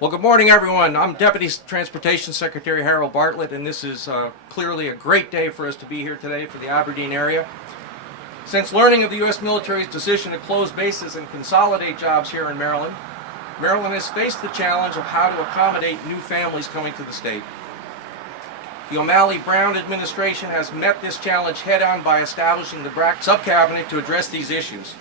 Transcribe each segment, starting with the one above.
Well, good morning, everyone. I'm Deputy Transportation Secretary Harold Bartlett, and this is clearly a great day for us to be here today for the Aberdeen area. Since learning of the U.S. military's decision to close bases and consolidate jobs here in Maryland, Maryland has faced the challenge of how to accommodate new families coming to the state. The O'Malley-Brown administration has met this challenge head-on by establishing the BRAC subcabinet to address these issues.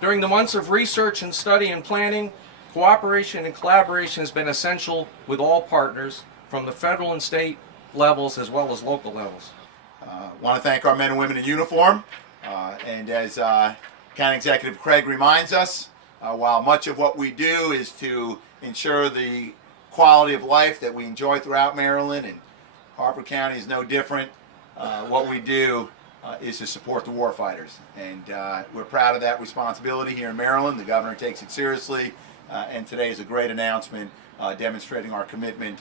During the months of research and study and planning, cooperation and collaboration has been essential with all partners from the federal and state levels as well as local levels. I want to thank our men and women in uniform, and as County Executive Craig reminds us, while much of what we do is to ensure the quality of life that we enjoy throughout Maryland, and Harford County is no different, what we do is to support the warfighters. And we're proud of that responsibility here in Maryland. The governor takes it seriously, and today is a great announcement demonstrating our commitment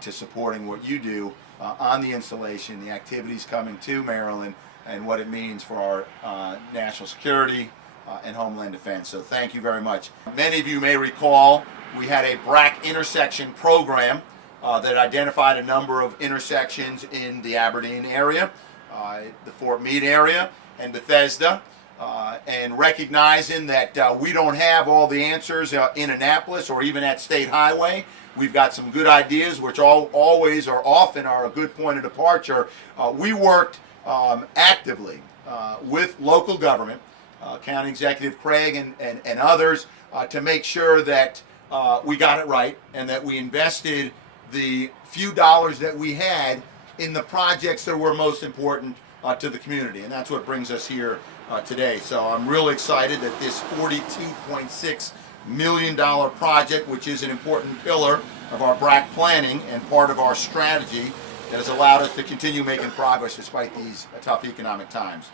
to supporting what you do on the installation, the activities coming to Maryland, and what it means for our national security and homeland defense. So thank you very much. Many of you may recall we had a BRAC intersection program that identified a number of intersections in the Aberdeen area, the Fort Meade area, and Bethesda. And recognizing that we don't have all the answers in Annapolis or even at State Highway. We've got some good ideas, which always or often are a good point of departure. We worked actively with local government, County Executive Craig and others, to make sure that we got it right and that we invested the few dollars that we had in the projects that were most important to the community. And that's what brings us here today. So I'm really excited that this $42.6 million project, which is an important pillar of our BRAC planning and part of our strategy, that has allowed us to continue making progress despite these tough economic times.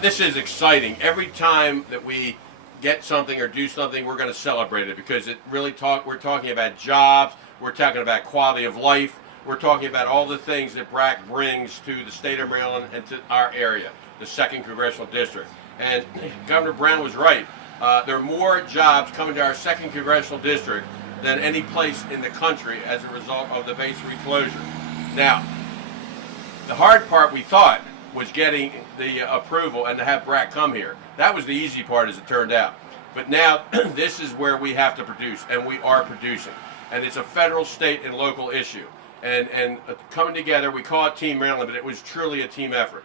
This is exciting. Every time that we get something or do something, we're going to celebrate it, because it really we're talking about jobs, we're talking about quality of life, we're talking about all the things that BRAC brings to the state of Maryland and to our area, the 2nd Congressional District. And Governor Brown was right. There are more jobs coming to our 2nd Congressional District than any place in the country as a result of the base reclosure. Now, the hard part, we thought, was getting the approval and to have BRAC come here. That was the easy part, as it turned out. But now, this is where we have to produce, and we are producing. And it's a federal, state, and local issue. And coming together, we call it Team Maryland, but it was truly a team effort.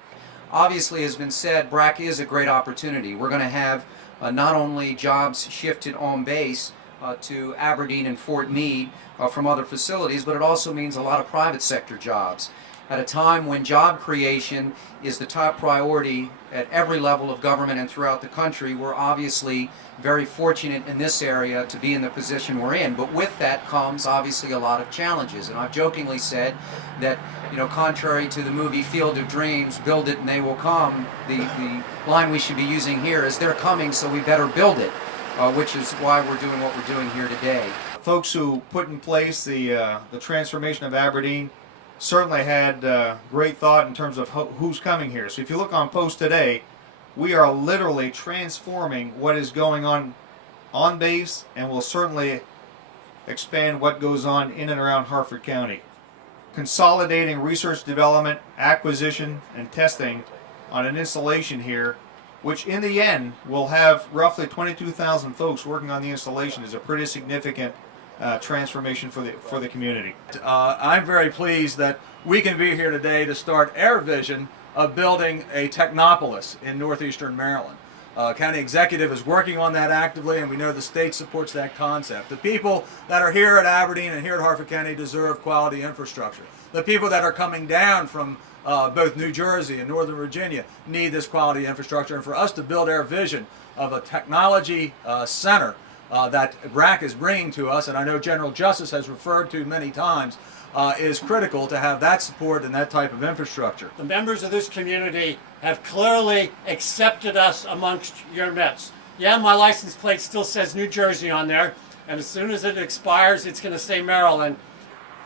Obviously, as has been said, BRAC is a great opportunity. We're going to have not only jobs shifted on base to Aberdeen and Fort Meade from other facilities, but it also means a lot of private sector jobs. At a time when job creation is the top priority at every level of government and throughout the country, we're obviously very fortunate in this area to be in the position we're in. But with that comes obviously a lot of challenges. And I've jokingly said that, contrary to the movie Field of Dreams, build it and they will come, the line we should be using here is they're coming, so we better build it, which is why we're doing what we're doing here today. Folks who put in place the transformation of Aberdeen certainly had great thought in terms of who's coming here. So if you look on post today, we are literally transforming what is going on base, and will certainly expand what goes on in and around Harford County. Consolidating research, development, acquisition, and testing on an installation here, which in the end will have roughly 22,000 folks working on the installation, is a pretty significant transformation for the community. I'm very pleased that we can be here today to start our vision of building a technopolis in northeastern Maryland. County Executive is working on that actively, and we know the state supports that concept. The people that are here at Aberdeen and here at Harford County deserve quality infrastructure. The people that are coming down from both New Jersey and Northern Virginia need this quality infrastructure, and for us to build our vision of a technology center that BRAC is bringing to us, and I know General Justice has referred to many times, is critical to have that support and that type of infrastructure. The members of this community have clearly accepted us amongst your midst. Yeah, my license plate still says New Jersey on there, and as soon as it expires, it's going to say Maryland.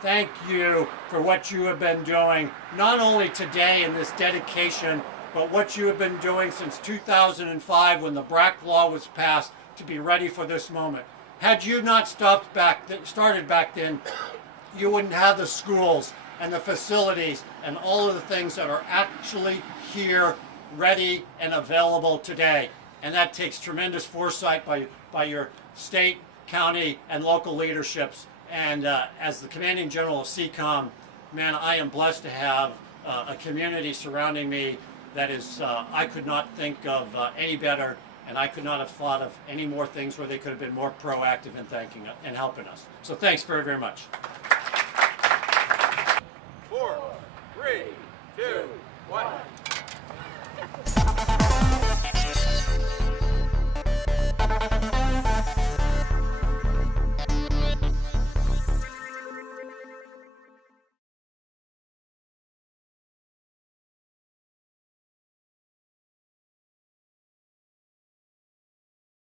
Thank you for what you have been doing, not only today in this dedication, but what you have been doing since 2005 when the BRAC law was passed to be ready for this moment. Had you not started back then, you wouldn't have the schools and the facilities and all of the things that are actually here, ready and available today. And that takes tremendous foresight by your state, county, and local leaderships. And as the commanding general of CECOM, man, I am blessed to have a community surrounding me that is, I could not think of any better, and I could not have thought of any more things where they could have been more proactive in thanking and helping us. So thanks very, very much.